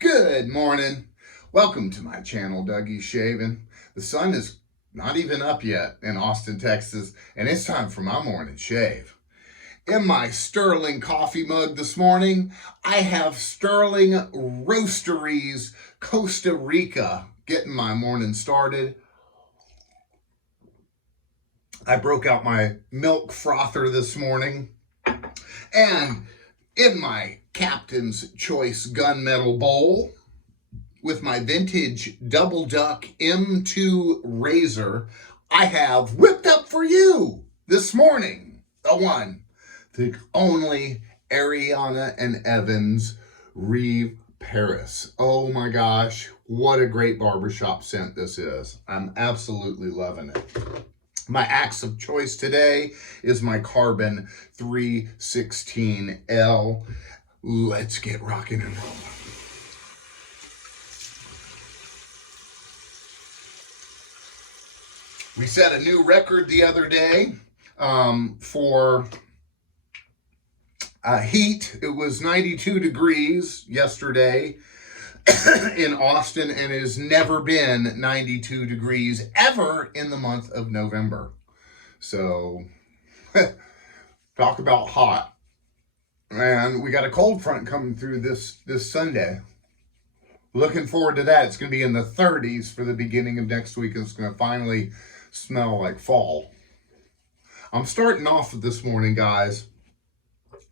Good morning. Welcome to my channel, Dougie'shavin. The sun is not even up yet in Austin, Texas, and it's time for my morning shave. In my Sterling coffee mug this morning, I have Sterling Roasteries Costa Rica getting my morning started. I broke out my milk frother this morning, and in my Captain's Choice gunmetal bowl with my vintage Double Duck M2 razor, I have whipped up for you this morning the only Ariana and Evans Rive Paris. Oh my gosh, what a great barbershop scent this is. I'm absolutely loving it. My axe of choice today is my Carbon 316L. Let's get rocking and rolling. We set a new record the other day for heat. It was 92 degrees yesterday in Austin, and it has never been 92 degrees ever in the month of November. So talk about hot. And we got a cold front coming through this Sunday. Looking forward to that. It's going to be in the 30s for the beginning of next week, and it's going to finally smell like fall. I'm starting off with this morning, guys.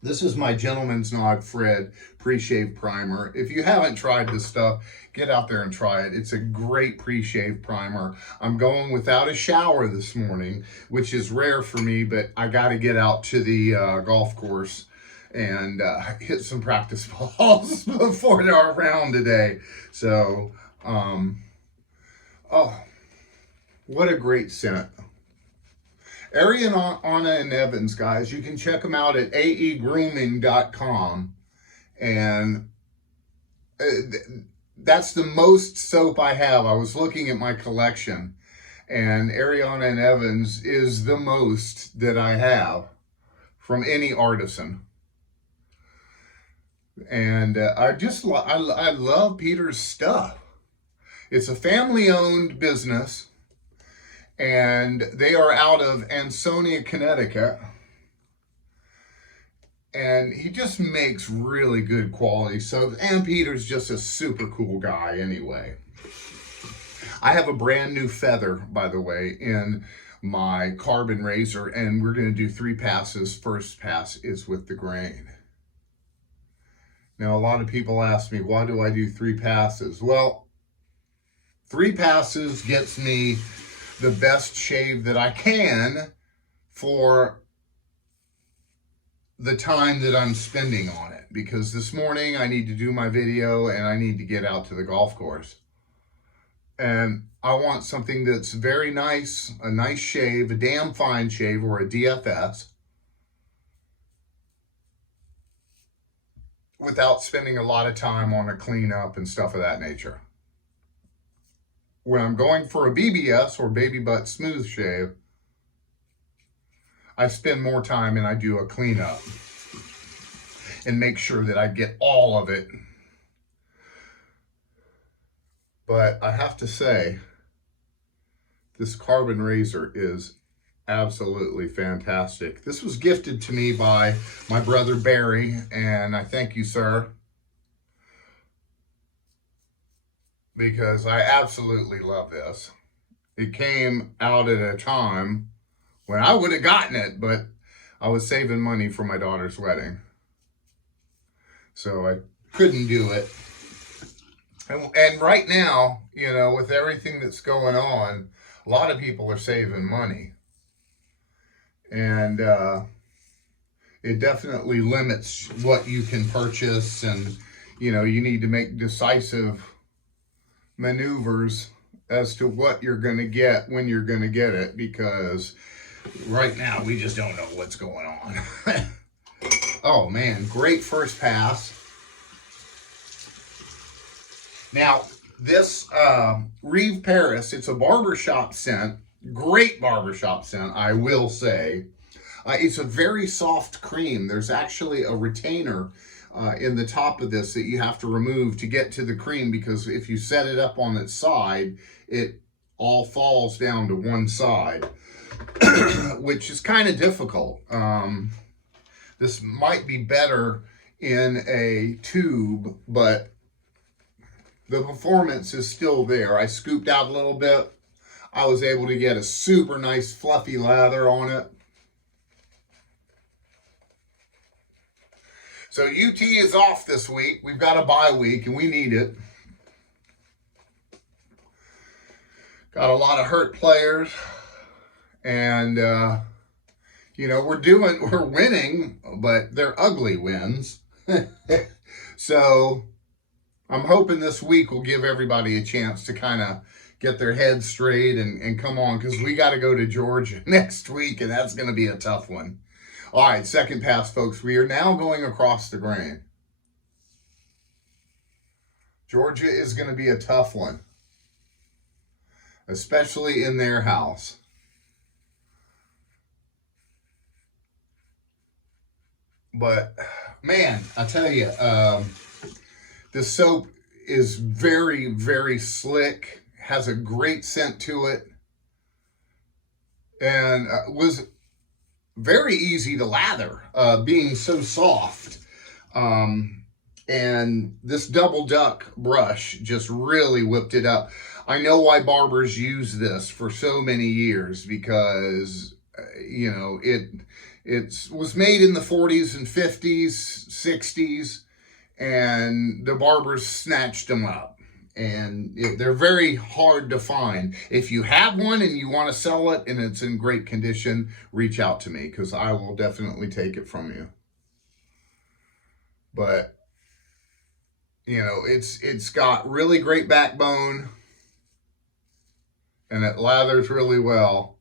This is my Gentleman's Nog Fred pre-shave primer. If you haven't tried this stuff, get out there and try it. It's a great pre-shave primer. I'm going without a shower this morning, which is rare for me, but I got to get out to the golf course and hit some practice balls before our round today. So, oh, what a great scent. Ariana and Evans, guys, you can check them out at aegrooming.com, and that's the most soap I have. I was looking at my collection, and Ariana and Evans is the most that I have from any artisan. And I love Peter's stuff. It's a family-owned business, and they are out of Ansonia, Connecticut. And he just makes really good quality soaps. And Peter's just a super cool guy anyway. I have a brand new feather, by the way, in my carbon razor, and we're going to do 3 passes. First pass is with the grain. Now, a lot of people ask me, why do I do 3 passes? Well, 3 passes gets me the best shave that I can for the time that I'm spending on it. Because this morning I need to do my video and I need to get out to the golf course. And I want something that's very nice, a nice shave, a damn fine shave, or a DFS, without spending a lot of time on a cleanup and stuff of that nature. When I'm going for a BBS, or baby butt smooth shave, I spend more time and I do a cleanup and make sure that I get all of it. But I have to say, this carbon razor is absolutely fantastic. This was gifted to me by my brother Barry, and I thank you, sir, because I absolutely love this. It came out at a time when I would have gotten it, but I was saving money for my daughter's wedding, so I couldn't do it. And right now, you know, with everything that's going on, a lot of people are saving money. And it definitely limits what you can purchase, and, you know, you need to make decisive maneuvers as to what you're going to get when you're going to get it, because right now we just don't know what's going on. Oh man, great first pass. Now, this Rive Paris, it's a barbershop scent. Great barbershop scent, I will say. It's a very soft cream. There's actually a retainer in the top of this that you have to remove to get to the cream, because if you set it up on its side, it all falls down to one side, which is kind of difficult. This might be better in a tube, but the performance is still there. I scooped out a little bit. I was able to get a super nice fluffy lather on it. So UT is off this week. We've got a bye week and we need it. Got a lot of hurt players, and you know, we're winning, but they're ugly wins. So I'm hoping this week will give everybody a chance to kind of get their heads straight and come on, because we got to go to Georgia next week, and that's going to be a tough one. All right, second pass, folks. We are now going across the grain. Georgia is going to be a tough one, especially in their house. But, man, I tell you, the soap is very, very slick, has a great scent to it, and was very easy to lather, being so soft. And this double duck brush just really whipped it up. I know why barbers use this for so many years, because, you know, it was made in the 40s and 50s, 60s, and the barbers snatched them up. And they're very hard to find. If you have one and you want to sell it and it's in great condition, reach out to me, because I will definitely take it from you. But, you know, it's got really great backbone, and it lathers really well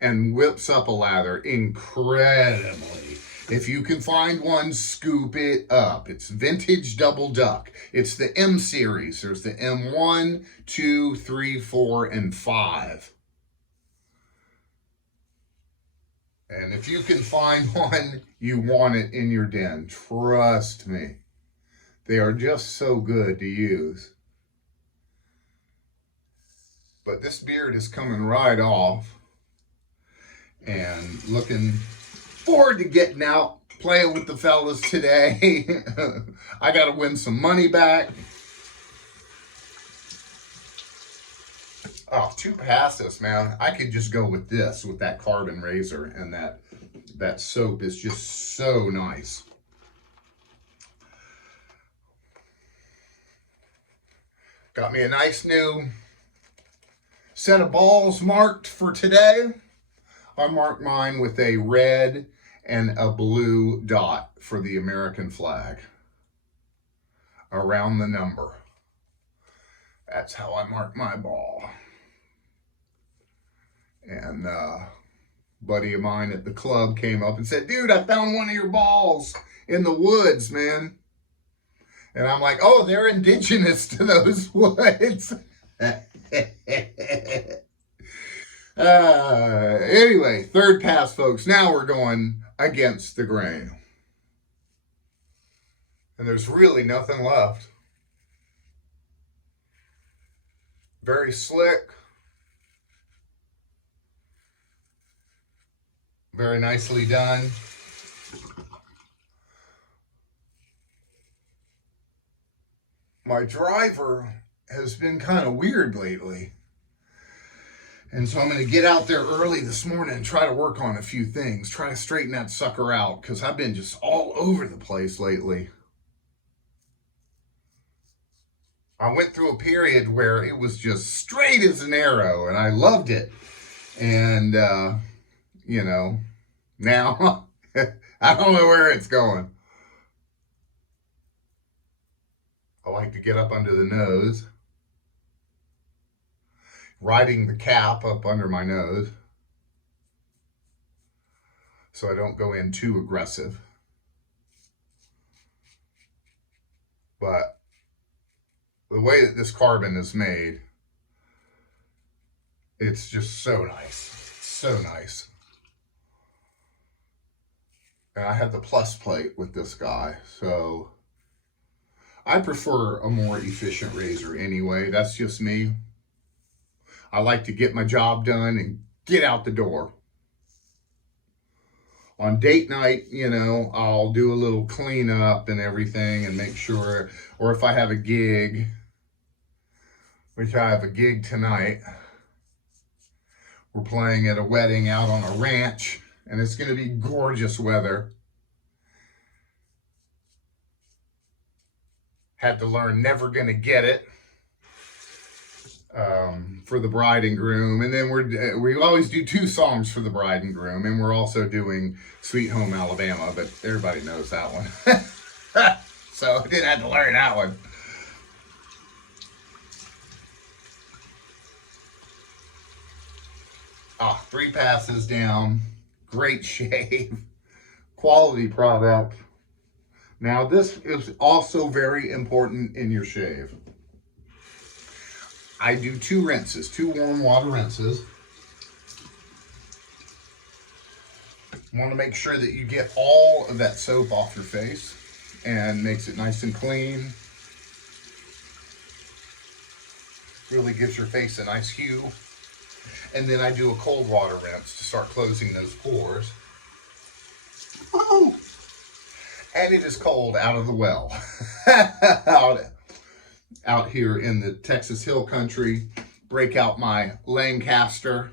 and whips up a lather incredibly. If you can find one, scoop it up. It's vintage double duck. It's the M series. There's the M1, 2, 3, 4, and 5. And if you can find one, you want it in your den. Trust me. They are just so good to use. But this beard is coming right off. And looking forward to getting out, playing with the fellas today. I got to win some money back. Oh, 2 passes, man. I could just go with this, with that carbon razor, and that soap is just so nice. Got me a nice new set of balls marked for today. I marked mine with a red and a blue dot for the American flag around the number. That's how I mark my ball. And a buddy of mine at the club came up and said, "Dude, I found one of your balls in the woods, man." And I'm like, "Oh, they're indigenous to those woods." Anyway, third pass, folks. Now we're going against the grain. And there's really nothing left. Very slick. Very nicely done. My driver has been kind of weird lately. And so I'm going to get out there early this morning and try to work on a few things. Try to straighten that sucker out, because I've been just all over the place lately. I went through a period where it was just straight as an arrow, and I loved it. And, you know, now I don't know where it's going. I like to get up under the nose, riding the cap up under my nose so I don't go in too aggressive. But the way that this carbon is made, it's just so nice. So nice. And I have the plus plate with this guy, so I prefer a more efficient razor anyway. That's just me. I like to get my job done and get out the door. On date night, you know, I'll do a little cleanup and everything and make sure, or if I have a gig, which I have a gig tonight, we're playing at a wedding out on a ranch and it's going to be gorgeous weather. Had to learn Never Gonna Get It for the bride and groom. And then we always do 2 songs for the bride and groom. And we're also doing Sweet Home Alabama, but everybody knows that one. So I didn't have to learn that one. Ah, 3 passes down. Great shave. Quality product. Now, this is also very important in your shave. I do 2 rinses, 2 warm water rinses. You want to make sure that you get all of that soap off your face and makes it nice and clean. Really gives your face a nice hue. And then I do a cold water rinse to start closing those pores. Whoa! And it is cold out of the well. out here in the Texas Hill Country. Break out my Lancaster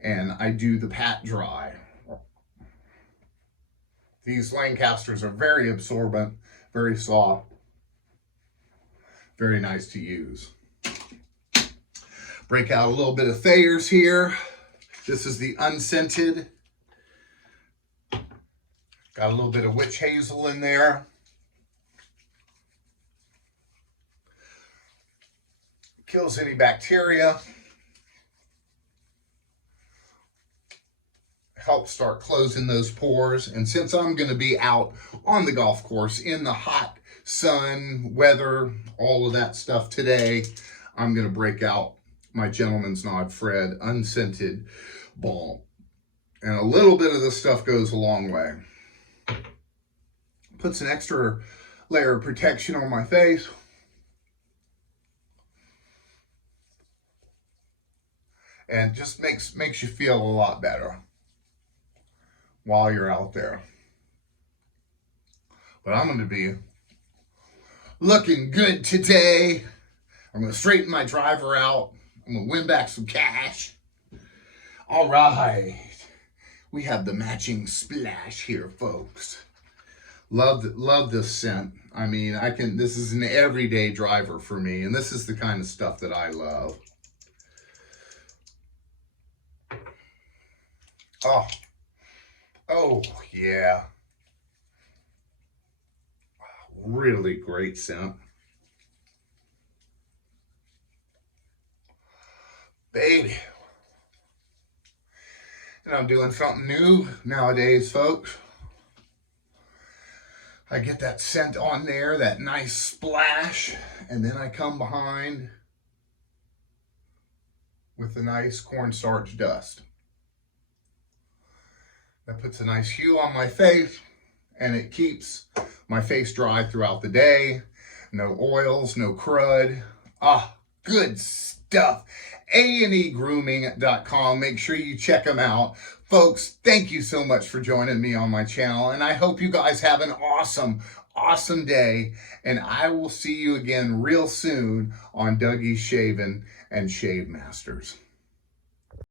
and I do the pat dry. These Lancasters are very absorbent, very soft, very nice to use. Break out a little bit of Thayers here. This is the unscented. Got a little bit of witch hazel in there. Kills any bacteria. Helps start closing those pores. And since I'm going to be out on the golf course in the hot sun, weather, all of that stuff today, I'm going to break out my Gentleman's Nod Fred unscented balm. And a little bit of this stuff goes a long way. Puts an extra layer of protection on my face. And just makes you feel a lot better while you're out there. But I'm going to be looking good today. I'm going to straighten my driver out. I'm going to win back some cash. All right. We have the matching splash here, folks. Love this scent. I mean, this is an everyday driver for me, and this is the kind of stuff that I love. Oh, yeah. Really great scent. Baby. And I'm doing something new nowadays, folks. I get that scent on there, that nice splash, and then I come behind with the nice cornstarch dust. That puts a nice hue on my face, and it keeps my face dry throughout the day. No oils, no crud. Good stuff. ANEgrooming.com. Make sure you check them out. Folks, thank you so much for joining me on my channel, and I hope you guys have an awesome day, and I will see you again real soon on Dougie's Shavin' and Shave Masters.